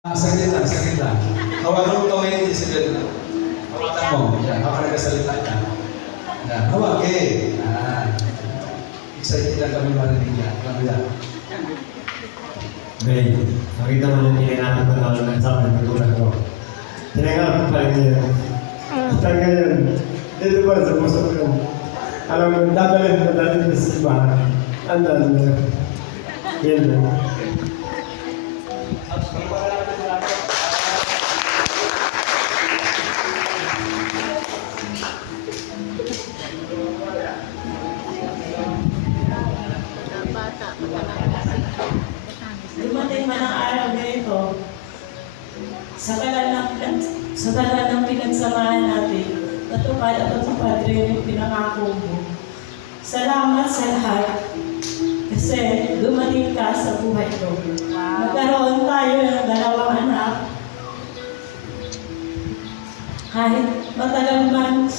Saglit lang, saglit lang. Hawakan mo kamay ni Isabel na. Hawakan mo. Yan, habang nagkasalita ka. Yan, hawak eh. Yan. Excited lang kami marinig yan. Ano yan? Baik, kita mengingat pengalaman sama dengan orang tua. Tinanggap paling dia. Tangan itu pun semuanya. Kalau dadalin di sebelah, anda ini. Dumating man ang araw na ito, sa tagal ng pinagsamahan natin, natupad at natupad rin yung pinangako mo. Salamat sa lahat kasi dumating ka sa buhay ko. Nagkaroon tayo ng dalawang anak. Kahit matagal man,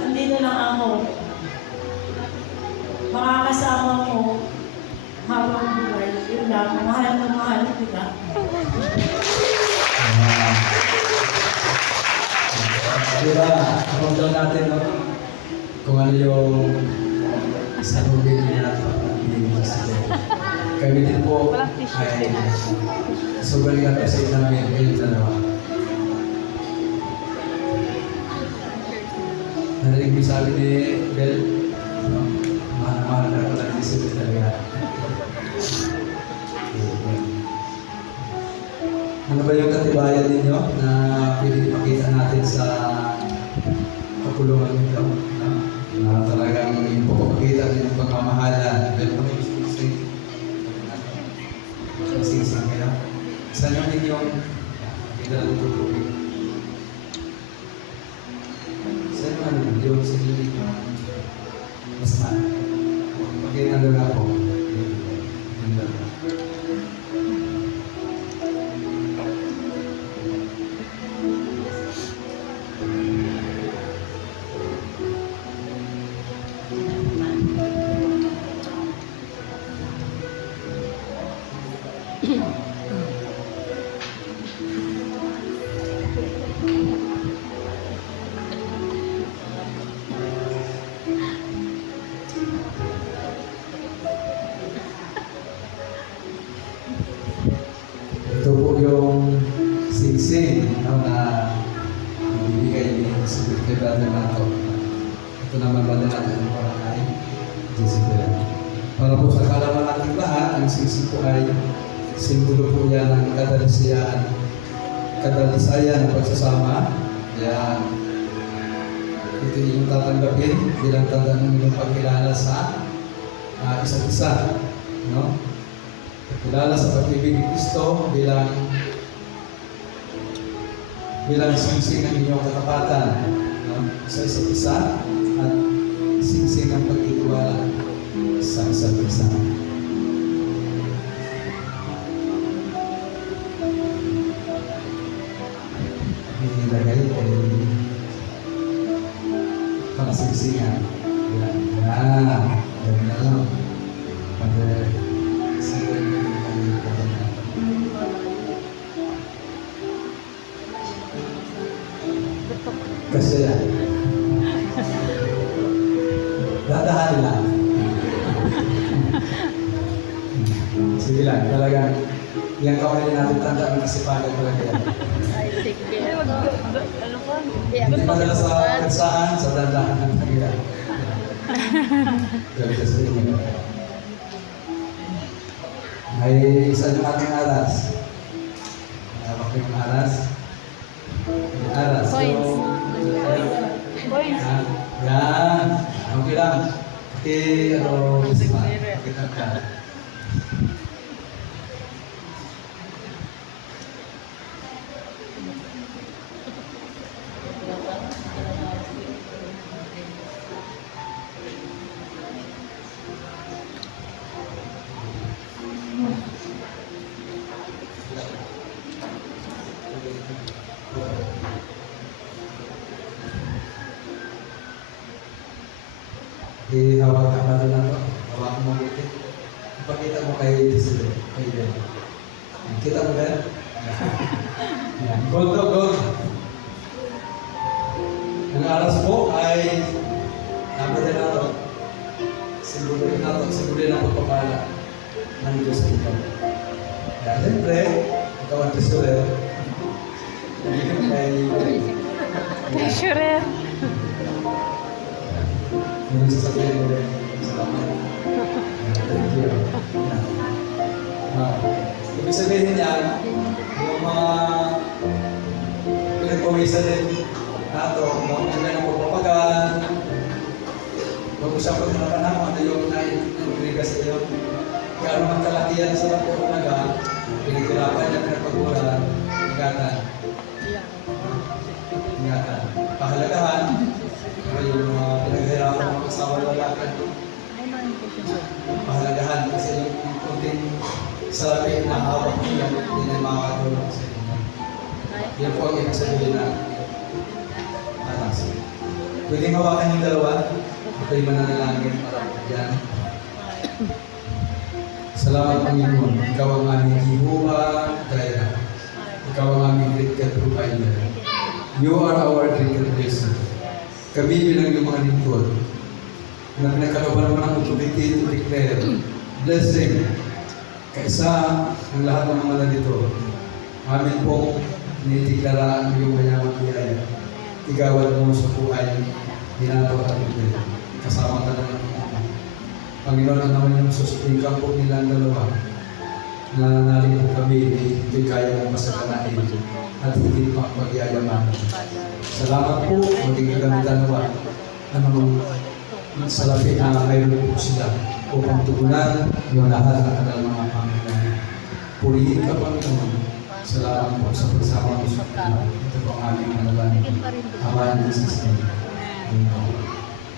nandito lang ako. Makakasama mo habang buhay. Yun lang, mahal na mahal kita. Diba, ramdam natin no? Kung ano yung sanubin niya at pag-ibig sa Isabel. Kami din po ay sobrang appreciate namin kayong dalawa. Narinig mo sabi ni Bel, no? Mahal na ko lang si Isabel talaga. Ano ba yung katibayan ninyo na pwede ipakita natin sa kapulungan nito? Na talagang yung pagpapakita din ng pagmamahala. Dahil kami sing-sing kayo. Saan yung inyong kita ng tutubig? Saan yung ano? Yung sa lilig mas man. Pakita nyo nga po. Yung dalawa. Ito po yung sing-sing na ibibigay ni Isabel kay Brother Nato. Ito naman ba natin para kay Isabel. Para po sa kalaman natin lahat, ang sing-sing po ay simbolo po yan ng kadalisayan ng pagsasama. Kaya ito yung tatanggapin bilang tanda ng inyong pagkilala sa isa't isa. No? Pagkilala sa pag-ibig ni Kristo bilang singsing ng inyong katapatan, no? Sa isa't isa at singsing ng pagtitiwala sa isa't isa. Nilagay ay pangasingsingan. Yan. Gawin na lang. Kasi yan. Dadahan lang. Sige lang, talagang yung kamay natin tanda ng kasipagan talaga yan. Hindi madala sa kansahan, sa dandahan ng kanya. May isa yung ating aras. Hawak yung aras. Yung aras. Yan. Okay lang. Okay, kita ka. Ihawak ka ba na ito? Hawak mo mabuti. Ipakita mo kay Disney. Kay Ben. Kita mo Ben? Yan. Gold to gold. Ang aras po ay namin na ito. Siguro na ito. Siguro na ito papala ng Diyos ito. Kaya siyempre, ikaw ang tesorer. Treasurer. Yung sasabihin mo rin, salamat. Thank you. Ibig sabihin niya, yung mga pinagpawisan din nato, mga ganang pagpapagan, mag-usap ko na panahon, ano yung naiintriga sa iyo. Kaya naman kalakihan sa pagpapagan, pinagkirapan niya, pinagpagulan, ingatan. Ingatan. Pahalagahan, yung mga pinaghirapan ng mga asawa lalaki. Pahalagahan kasi yung kunting salapi na hawak niya, hindi na makakatulong sa inyo. Yan po ang ibig sabihin na alas. Pwedeng hawakan yung dalawa, ako'y mananalangin para yan. Salamat Panginoon, ikaw ang aming Jehovah Jireh. Ikaw ang aming great God provider. You are our great reason. Kami bilang yung mga lingkod na pinagkalooban naman ang authority to declare blessing kaisa ng lahat ng mga nandito. Amin pong nitiklaraan yung mayamang biyaya. Igawad mo sa buhay, ginagawa at ibig. Kasama ka naman ng mga. Panginoon, ang naman yung sustingkan po nilang dalawa na nalingkod kami, hindi kaya mong pasaganain at hindi pang pag-iayaman. Salamat po, maging gagamitan naman ang mga salapi na mayroon po sila upang tugunan yung lahat ng kanilang mga Panginoon. Purihin ka, Panginoon. Salamat po sa pagsama mo sa Panginoon. Ito po ang aming manalangin. Ama in Jesus' name. Amen.